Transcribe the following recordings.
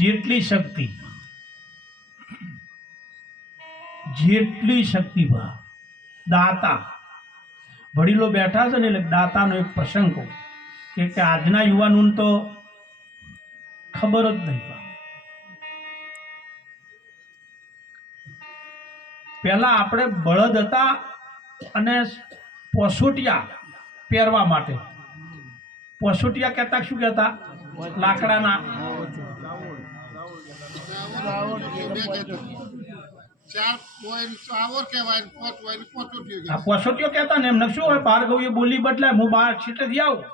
જેટલી શક્તિ ભા દાતા વડીલો બેઠા છે ને એટલે દાતાનો એક પ્રસંગ કહું કે આજના યુવાનોને તો ખબર જ નહીં. પહેલા આપણે બળદ હતા અને પોસોટિયા પહેરવા માટે પોસોટિયા કહેતા શું કહેતા લાકડાના પોસોટિયો કહેતા ને એમને શું હોય બારગવીએ બોલી બદલે હું બાર સીટેથી આવું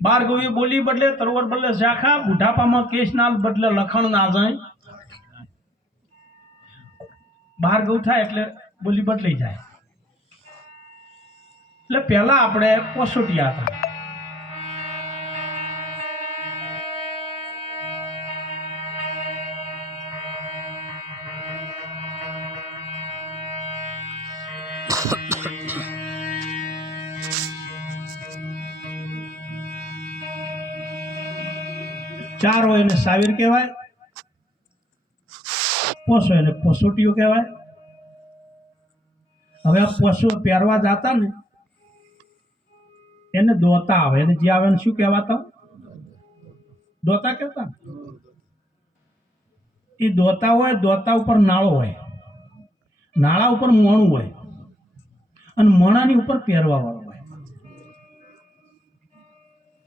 બારગવીએ બોલી બદલે તરવર બદલે ઝાખા બુઢાપામાં કેસ ના બદલે લખણ ના જાય બહાર ગયું થાય એટલે બોલી બદલાઈ જાય. એટલે પહેલા આપણે પોસોટિયા હતા. ચાર હોય એને સાવીર કહેવાય, પોસો એને પોસોટીઓ કહેવાય. હવે આ પોસો પહેરવા જતા ને એને દોતા આવે, એને જે આવે શું કહેવાતા દોતા કહેતા. એ દોતા હોય, દોતા ઉપર નાળો હોય, નાળા ઉપર મોણું હોય અને મોણાની ઉપર પહેરવા વાળું હોય.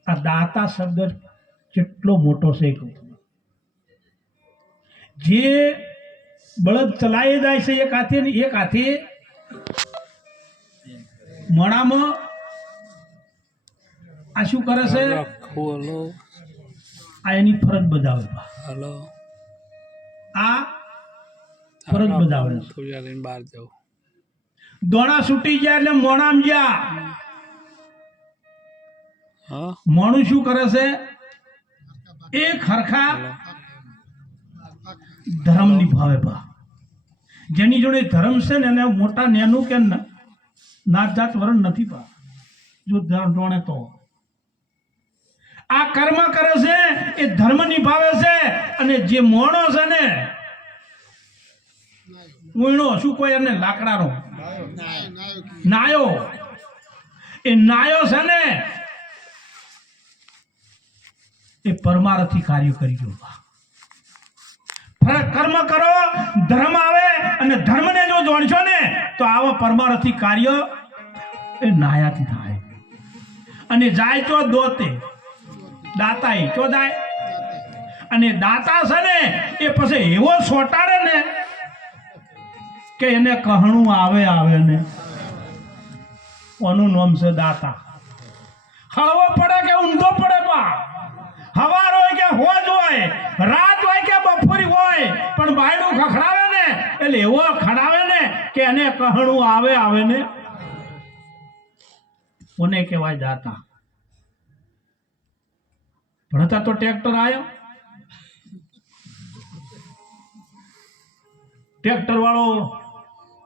આ દાતા શબ્દ કેટલો મોટો છે. જે બળદ ચલાઈ જાય છે એક હાથે ને એક હાથે મણામાં આ શું કરે છે આ એની ફરજ બજાવે. આ ફરજ બજાવે છે. દોણા છૂટી જાય એટલે મોણામ જા મોણું શું કરે છે એ ખરખા ધર્મ નિભાવે બા. જેની જોડે ધર્મ છે ને એને મોટા નેનું કે નાત જાત વરણ નથી પા. જો ધર્મ જોણે તો આ કર્મ કરે છે એ ધર્મ નિભાવે છે. અને જે મોણો છે ને ઉયણો શું કોઈ એને લાકડાનો નાયો એ નાયો છે ને એ પરમારથી કાર્ય કરી ગયો. કર્મ કરો ધર્મ આવે અને ધર્મને જો જોડશો ને તો આવા પરમારથી કાર્ય એ નાયાથી થાય. અને જાય તો દોતે દાતા એ તો જાય. અને દાતા છે ને એ પછી એવો સોટાડે ને કે એને કહણું આવે ને ઓનું નામ છે દાતા. હળવો પડે કે ઊંધો પડે પા, હવાર હોય કે હોજ હોય, રાત હોય કે બપોરી હોય, પણ બાયડું ખખડાવે ને એટલે એવો ખડાવે ને કે એને કહણું આવે ને કોને કહેવાય દાતા. ભણતા તો ટ્રેક્ટર આવ્યો, ટ્રેક્ટર વાળો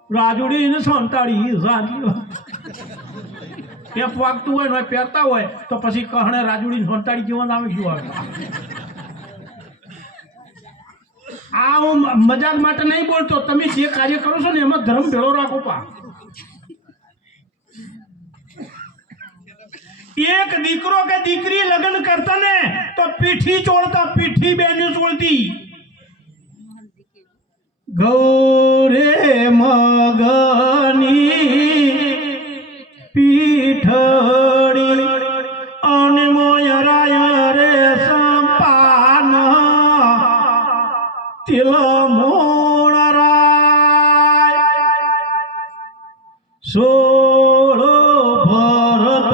રાજુડી ને સંતાડી ટેપ વાગતું હોય ને પહેરતા હોય તો પછી કહણે રાજુડી સંતાડી જીવન આવે શું આવે. આ હું મજાક માટે નહીં બોલતો, તમે જે કાર્ય કરો છો ને એમાં ધર્મ ભેળો રાખો પા. એક દીકરો કે દીકરી લગ્ન કરતા ને તો પીઠી ચોળતા, પીઠી બેની ચોળતી. ગૌરે મગની પીઠડી અને મોયરાય રે સંપાન તિલ મોણરાય સોળો ભરત.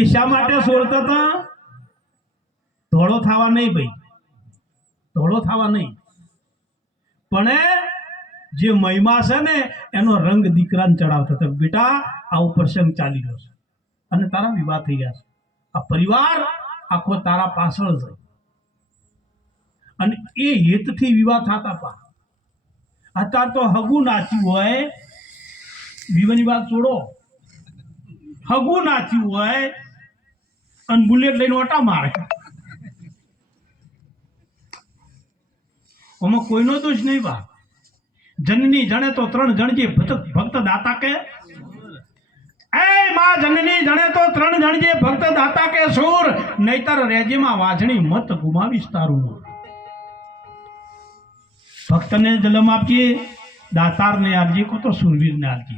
એ શા માટે સોળતા હતા? ધોળો થવા નહીં ભાઈ, ધોળો થવા નહીં, પણ જે મહિમા છે ને એનો રંગ દીકરાને ચડાવતો હતો. બેટા આવો પ્રસંગ ચાલી રહ્યો છે અને તારા વિવાહ થઈ ગયા છે, આ પરિવાર આખો તારા પાછળ છે. અને એ હેતથી વિવાહ થતા પા. અત્યારે તો હગું નાચ્યું હોય, વિવાહની વાત છોડો, હગું નાચ્યું હોય અને બુલેટ લઈને ઓટા મારે આમાં કોઈનો દોષ નહીં બા. જનની જણે તો ત્રણ જણજે ભક્ત દાતા કે એ માં જનની જણે તો ત્રણ જણજે ભક્ત દાતા કે સૂર નહીતર રેજીમાં વાજણી મત ગુમાવીશ તારું. ભક્તને જન્મ આપજે, દાતારને આપજે, કો તો સુરવીરને આપજે,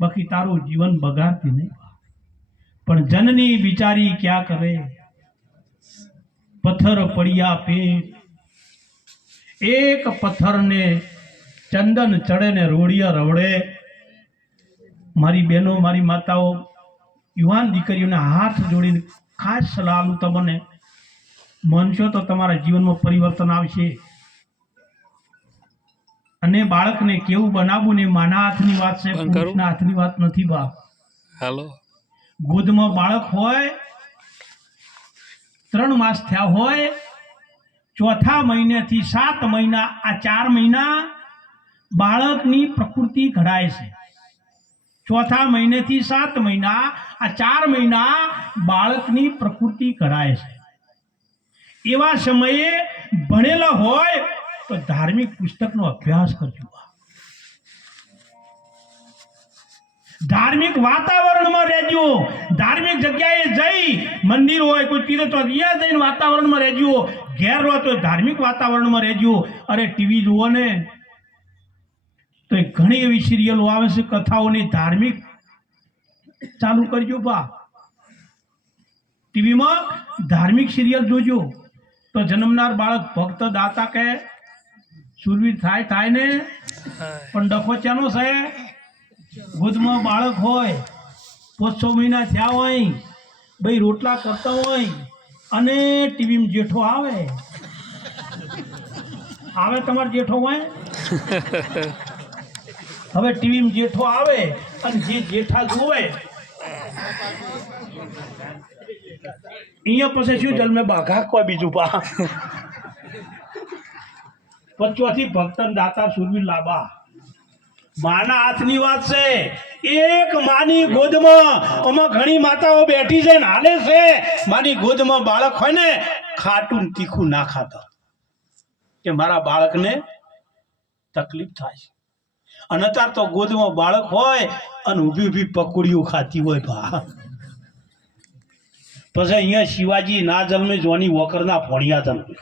બાકી તારું જીવન બગાડતી નહીં. પણ જનની બિચારી ક્યાં કરે, પથ્થર પડ્યા પેટ, એક પથ્થરને ચંદન ચડે ને રોડિયા રવડે. મારી બહેનો, મારી માતાઓ, યુવાન દીકરીઓને હાથ જોડીને ખાસ સલાહ આપું તમને, માનશો તો તમારા જીવનમાં પરિવર્તન આવશે. અને બાળકને કેવું બનાવવું ને માના હાથની વાત છે, પુરુષના હાથની વાત નથી બાપ. હાલો, ગોદમાં બાળક હોય, 3 માસ થયા હોય, ચોથા મહિનેથી 7 મહિના, આ 4 મહિના બાળકની પ્રકૃતિ ઘડાય છે. ચોથા મહિનેથી 7 મહિના, આ 4 મહિના બાળકની પ્રકૃતિ ઘડાય છે. એવા સમયે ભણેલા હોય તો ધાર્મિક પુસ્તકનો અભ્યાસ કરજો. ધાર્મિક વાતાવરણમાં રહેજો. ધાર્મિક જગ્યાએ જઈ, મંદિર હોય, કોઈ તીર્થ હોય, ત્યાં જઈને વાતાવરણમાં રહેજો. ઘેર રહો તો ધાર્મિક વાતાવરણમાં રહેજો. અરે ટીવી જુઓ ને તો ઘણી એવી સિરિયલો આવે છે કથાઓની, ધાર્મિક ચાલુ કરજો બા. ટીવીમાં ધાર્મિક સિરિયલ જોજો તો જન્મનાર બાળક ભક્ત દાતા કે સુરવીર થાય ને. પણ ડખો ચાનો છે, ગોદમાં બાળક હોય, 5-6 મહિના થયા હોય, ભાઈ રોટલા કરતા હોય અને ટીવીમાં જેઠો આવે તમારો જેઠો હોય. હવે ટીવીમાં જેઠો આવે અને જે જેઠા જોવે અહીંયા પછી શું જન્મે બાઘા કોઈ બીજું પા. પચોથી ભક્ત દાતા સુરવીર લાબા. માના હાથની વાત છે. એક માની ગોદમાં, આમાં ઘણી માતાઓ બેઠી છે ને હાલે છે, માની ગોદમાં બાળક હોય ને, ખાટું તીખું ના ખાતા કે મારા બાળકને તકલીફ થાય છે. અને અત્યારે તો ગોદમાં બાળક હોય અને ઊભી પકોડીઓ ખાતી હોય ભા. પછી અહીંયા શિવાજી ના જન્મે, જોની વોકરના ભોણિયા જન્મે.